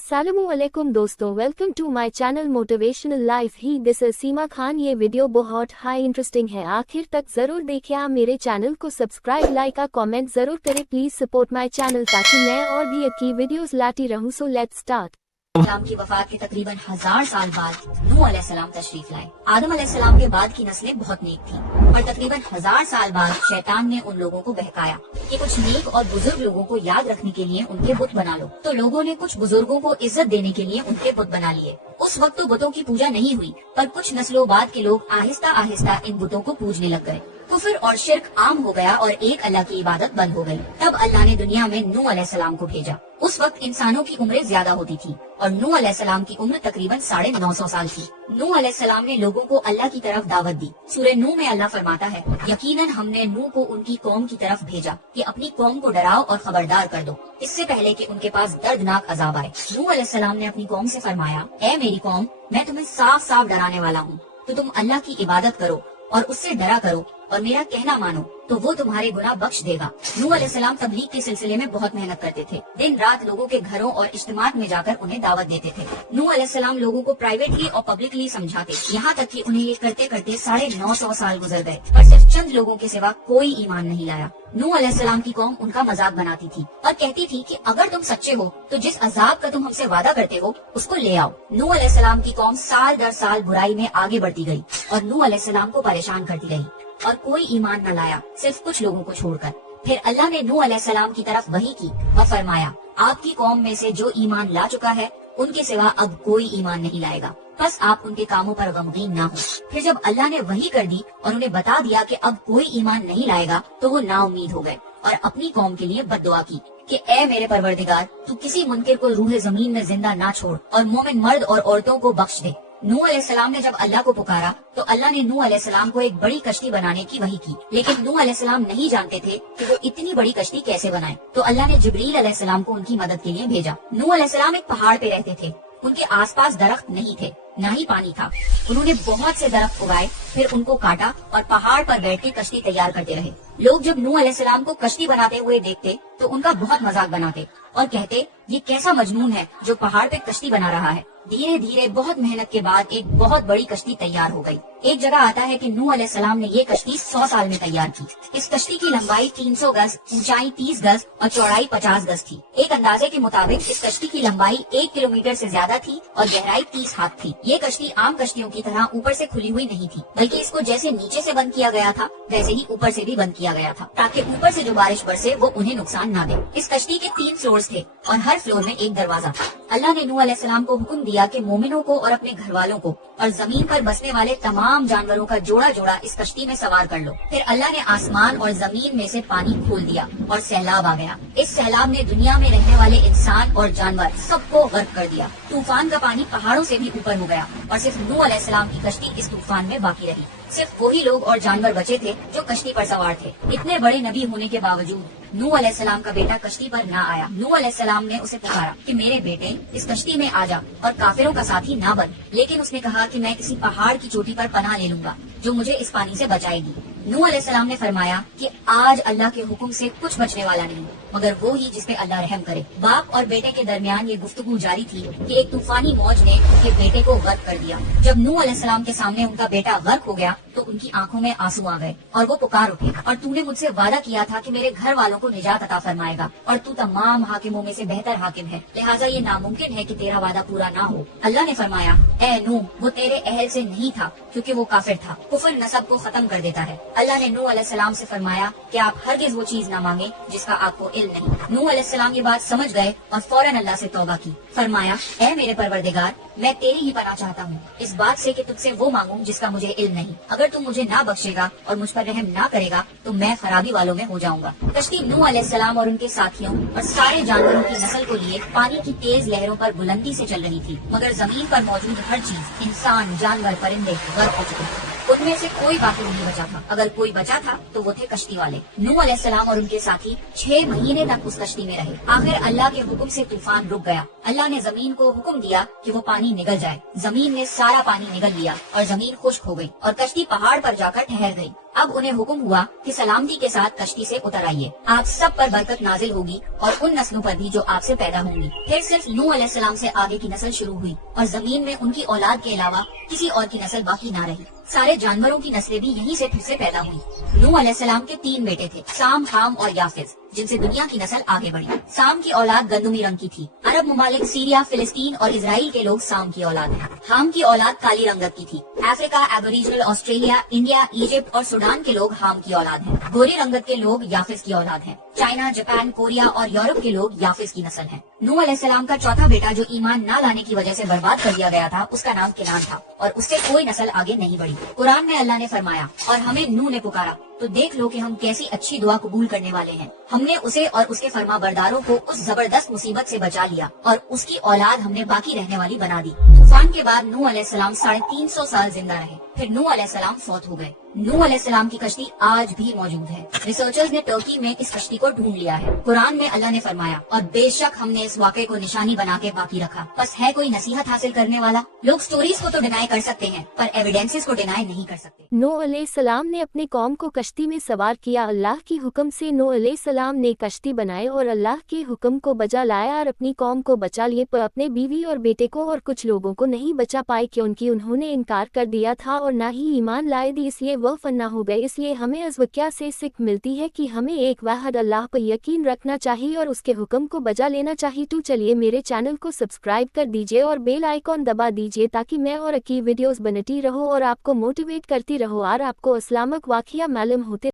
अस्सलामुअलैकुम दोस्तों, welcome to my channel motivational life hi this is Seema Khan. ये वीडियो बहुत हाई इंटरेस्टिंग है, आखिर तक जरूर देखिए। आप मेरे चैनल को सब्सक्राइब, लाइक का कमेंट जरूर करें। प्लीज सपोर्ट माय चैनल ताकि मैं और भी अच्छी वीडियोस लाती रहूं। So let's start. इस्लाम की वफात के तकरीबन 1000 साल बाद नूह अलैहिस्सलाम तशरीफ लाए। आदम अलैहिस्सलाम के बाद की नस्लें बहुत नेक थी, पर तकरीबन 1000 साल बाद शैतान ने उन लोगों को बहकाया कि कुछ नेक और बुजुर्ग लोगों को याद रखने के लिए उनके बुत बना लो। तो लोगों ने कुछ बुजुर्गों को इज्जत देने के लिए उनके बुत बना लिए। उस वक्त तो बुतों की पूजा नहीं हुई, पर कुछ नस्लों बाद के लोग आहिस्ता आहिस्ता इन बुतों को पूजने लग गए। कुफ्र और शिर्क आम हो गया और एक अल्लाह की इबादत बंद हो गई। तब अल्लाह ने दुनिया में नूह अलैहिस्सलाम को भेजा। उस वक्त इंसानों की उम्रें ज्यादा होती थी और नूह अलैहिस्सलाम की उम्र तकरीबन 950 साल थी। नूह अलैहिस्सलाम ने लोगों को अल्लाह की तरफ दावत दी। सूरह नूह में अल्लाह फरमाता है, यकीनन हमने नूह को उनकी कौम की तरफ भेजा कि अपनी कौम को डराओ और खबरदार कर दो, इससे पहले कि उनके पास दर्दनाक अजाब आए। नूह अलैहिस्सलाम ने अपनी कौम से फरमाया, ए मेरी कौम, मैं तुम्हें साफ साफ डराने वाला हूँ, तो तुम अल्लाह की इबादत करो और उससे डरा करो और मेरा कहना मानो, तो वो तुम्हारे गुनाह बख्श देगा। नूह अलैहिस्सलाम तबलीग के सिलसिले में बहुत मेहनत करते थे। दिन रात लोगों के घरों और इज्तिमात में जाकर उन्हें दावत देते थे। नूह अलैहिस्सलाम लोगों को प्राइवेटली और पब्लिकली समझाते, यहाँ तक कि उन्हें ये करते करते 950 साल गुजर गए, पर सिर्फ चंद लोगों के सिवा कोई ईमान नहीं लाया। नूह अलैहिस्सलाम की कौम उनका मजाक बनाती थी और कहती थी कि अगर तुम सच्चे हो तो जिस अजाब का तुम हमसे वादा करते हो उसको ले आओ। नूह अलैहिस्सलाम की कौम साल दर साल बुराई में आगे बढ़ती गई और नूह अलैहिस्सलाम को परेशान करती रही और कोई ईमान न लाया, सिर्फ कुछ लोगों को छोड़कर। फिर अल्लाह ने नूह अलैहिस्सलाम की तरफ वही की और फरमाया, आपकी कौम में से जो ईमान ला चुका है उनके सिवा अब कोई ईमान नहीं लाएगा, बस आप उनके कामों पर गमगीन ना हो। फिर जब अल्लाह ने वही कर दी और उन्हें बता दिया कि अब कोई ईमान नहीं लाएगा, तो वो नाउम्मीद हो गए और अपनी कौम के लिए बद्दुआ की कि ए मेरे परवरदिगार, तू किसी मुनकिर को रूह जमीन में जिंदा ना छोड़ और मोमिन मर्द और औरतों को बख्श दे। नूह अलैहिस्सलाम ने जब अल्लाह को पुकारा तो अल्लाह ने नूह अलैहिस्सलाम को एक बड़ी कश्ती बनाने की वही की, लेकिन नूह अलैहिस्सलाम नहीं जानते थे कि वो इतनी बड़ी कश्ती कैसे बनाए। तो अल्लाह ने जिब्रील अलैहिस्सलाम को उनकी मदद के लिए भेजा। नूह अलैहिस्सलाम एक पहाड़ पे रहते थे, उनके आसपास दरख्त नहीं थे, न ही पानी था। उन्होंने बहुत से दरख्त उगाए, फिर उनको काटा और पहाड़ पर बैठ के कश्ती तैयार करते रहे। लोग जब नूह अलैहिस्सलाम को कश्ती बनाते हुए देखते तो उनका बहुत मजाक बनाते और कहते, ये कैसा मजनून है जो पहाड़ पे कश्ती बना रहा है। धीरे धीरे बहुत मेहनत के बाद एक बहुत बड़ी कश्ती तैयार हो गई। एक जगह आता है कि नूह अलैहिस्सलाम ने ये कश्ती 100 साल में तैयार की। इस कश्ती की लंबाई 300 गज, ऊंचाई 30 गज और चौड़ाई 50 गज थी। एक अंदाजे के मुताबिक इस कश्ती की लंबाई 1 किलोमीटर से ज्यादा थी और गहराई 30 हाथ थी। ये कश्ती आम कश्तियों की तरह ऊपर से खुली हुई नहीं थी, बल्कि इसको जैसे नीचे से बंद किया गया था वैसे ही ऊपर से भी बंद किया गया था, ताकि ऊपर से जो बारिश बरसे वो उन्हें नुकसान न दे। इस कश्ती के 3 फ्लोर्स थे और हर फ्लोर में एक दरवाजा था। अल्लाह ने नूह अलैहिस्सलाम को हुक्म दिया कि मोमिनों को और अपने घर वालों को और जमीन पर बसने वाले तमाम जानवरों का जोड़ा जोड़ा इस कश्ती में सवार कर लो। फिर अल्लाह ने आसमान और जमीन में से पानी खोल दिया और सैलाब आ गया। इस सैलाब ने दुनिया में रहने वाले इंसान और जानवर सबको गर्क कर दिया। तूफान का पानी पहाड़ों से भी ऊपर हो गया और सिर्फ नूह अलैहिस्सलाम की कश्ती इस तूफान में बाकी रही। सिर्फ वही लोग और जानवर बचे थे जो कश्ती पर सवार थे। इतने बड़े नबी होने के बावजूद नूह अलैहिस्सलाम का बेटा कश्ती पर न आया। नूह अलैहिस्सलाम ने उसे पुकारा कि मेरे बेटे, इस कश्ती में आ जा और काफिरों का साथी ना बन, लेकिन उसने कहा कि मैं किसी पहाड़ की चोटी पर पनाह ले लूंगा जो मुझे इस पानी से बचाएगी। नूह अलैहिस्सलाम ने फरमाया कि आज अल्लाह के हुक्म से कुछ बचने वाला नहीं मगर वो ही जिस पे अल्लाह रहम करे। बाप और बेटे के दरमियान ये गुफ्तगू जारी थी कि एक तूफानी मौज ने उनके बेटे को गर्क कर दिया। जब नूह अलैहिस्सलाम के सामने उनका बेटा गर्क हो गया तो उनकी आंखों में आंसू आ गए और वो पुकार उठे, और तूने मुझसे वादा किया था कि मेरे घर वालों को निजात अता फरमाएगा और तू तमाम हाकिमों में से बेहतर हाकिम है, लिहाजा ये नामुमकिन है कि तेरा वादा पूरा ना हो। अल्लाह ने फरमाया, ए नूह, वो तेरे अहल से नहीं था क्योंकि वो काफिर था। कुफर नसब को खत्म कर देता है। अल्लाह ने नूह अलैहिस्सलाम से फरमाया कि आप हरगिज वो चीज न मांगे जिसका आपको इल्म नहीं। नूह अलैहिस्सलाम ये बात समझ गए और फौरन अल्लाह से तौबा की। फरमाया, ए मेरे परवरदिगार, मैं तेरी ही पनाह चाहता हूँ इस बात से कि तुझसे वो मांगूं जिसका मुझे इल्म नहीं। अगर तुम मुझे ना बख्शेगा और मुझ पर रहम ना करेगा तो मैं खराबी वालों में हो जाऊंगा। कश्ती नूह अलैहिस्सलाम और उनके साथियों और सारे जानवरों की नस्ल को लिए पानी की तेज लहरों पर बुलंदी से चल रही थी, मगर जमीन पर मौजूद हर चीज, इंसान, जानवर, परिंदे गर्क हो चुके थे। उनमें से कोई बाकी नहीं बचा था। अगर कोई बचा था तो वो थे कश्ती वाले। नूह अलैहिस्सलाम और उनके साथी 6 महीने तक उस कश्ती में रहे। आखिर अल्लाह के हुक्म से तूफान रुक गया। अल्लाह ने जमीन को हुक्म दिया कि वो पानी निगल जाए। जमीन ने सारा पानी निगल लिया और जमीन खुश्क हो गई और कश्ती पहाड़ पर जाकर ठहर गई। اب انہیں حکم ہوا کہ سلامتی کے ساتھ کشتی سے اتر آئیے، آپ سب پر برکت نازل ہوگی اور ان نسلوں پر بھی جو آپ سے پیدا ہوں گی۔ پھر صرف نوح علیہ السلام سے آگے کی نسل شروع ہوئی اور زمین میں ان کی اولاد کے علاوہ کسی اور کی نسل باقی نہ رہی۔ سارے جانوروں کی نسلیں بھی یہیں سے پھر سے پیدا ہوئی۔ نوح علیہ السلام کے 3 بیٹے تھے، سام، حام اور یافز، جن سے دنیا کی نسل آگے بڑھی۔ سام کی اولاد گندمی رنگ کی تھی۔ عرب ممالک سیریا، فلسطین اور اسرائیل کے لوگ سام کی اولاد ہیں۔ حام کی اولاد کالی رنگت کی تھی۔ افریقہ، ایبوریجنل آسٹریلیا، انڈیا، ایجپٹ اور سوڈان کے لوگ حام کی اولاد ہیں۔ گوری رنگت کے لوگ یافز کی اولاد ہیں۔ چائنا، جاپان، کوریا اور یورپ کے لوگ یافز کی نسل ہیں۔ نوح علیہ السلام کا چوتھا بیٹا جو ایمان نہ لانے کی وجہ سے برباد کر دیا گیا تھا، اس کا نام کنعان تھا اور اس سے کوئی نسل آگے نہیں بڑھی۔ قرآن میں اللہ نے فرمایا، اور ہمیں نوح نے پکارا تو دیکھ لو کہ ہم کیسی اچھی دعا قبول کرنے والے ہیں۔ ہم نے اسے اور اس کے فرما برداروں کو اس زبردست مصیبت سے بچا لیا اور اس کی اولاد ہم نے باقی رہنے والی بنا دی۔ طوفان کے بعد نوح علیہ السلام 350 سال زندہ رہے، پھر نوح علیہ السلام فوت ہو گئے۔ نوح علیہ السلام کی کشتی آج بھی موجود ہے۔ ریسرچرز نے ترکی میں اس کشتی کو ڈھونڈ لیا ہے۔ قرآن میں اللہ نے فرمایا، اور بے شک ہم نے اس واقعے کو نشانی بنا کے باقی رکھا۔ بس ہے کوئی نصیحت حاصل کرنے والا؟ لوگ سٹوریز کو تو ڈینائی کر سکتے ہیں پر ایویڈنسز کو ڈینائی نہیں کر سکتے۔ نوح علیہ السلام نے اپنے قوم کو کشتی میں سوار کیا۔ اللہ کی حکم سے نوح علیہ السلام نے کشتی بنائے اور اللہ کے حکم کو بجا لایا اور اپنی قوم کو بچا لیے، پر اپنے بیوی اور بیٹے کو اور کچھ لوگوں کو نہیں بچا پائے کیونکہ انہوں نے انکار کر دیا تھا اور نہ ہی ایمان لائے دی، اس لیے وہ فنا ہو گئے۔ اس لیے ہمیں اس واقعہ سے سیکھ ملتی ہے کہ ہمیں ایک واحد اللہ پر یقین رکھنا چاہیے اور اس کے حکم کو بجا لینا چاہیے۔ تو چلیے میرے چینل کو سبسکرائب کر دیجئے اور بیل آئیکن دبا دیجئے تاکہ میں اور کی ویڈیوز بنتی رہو اور آپ کو موٹیویٹ کرتی رہو اور آپ کو اسلامک واقعہ معلوم ہوتے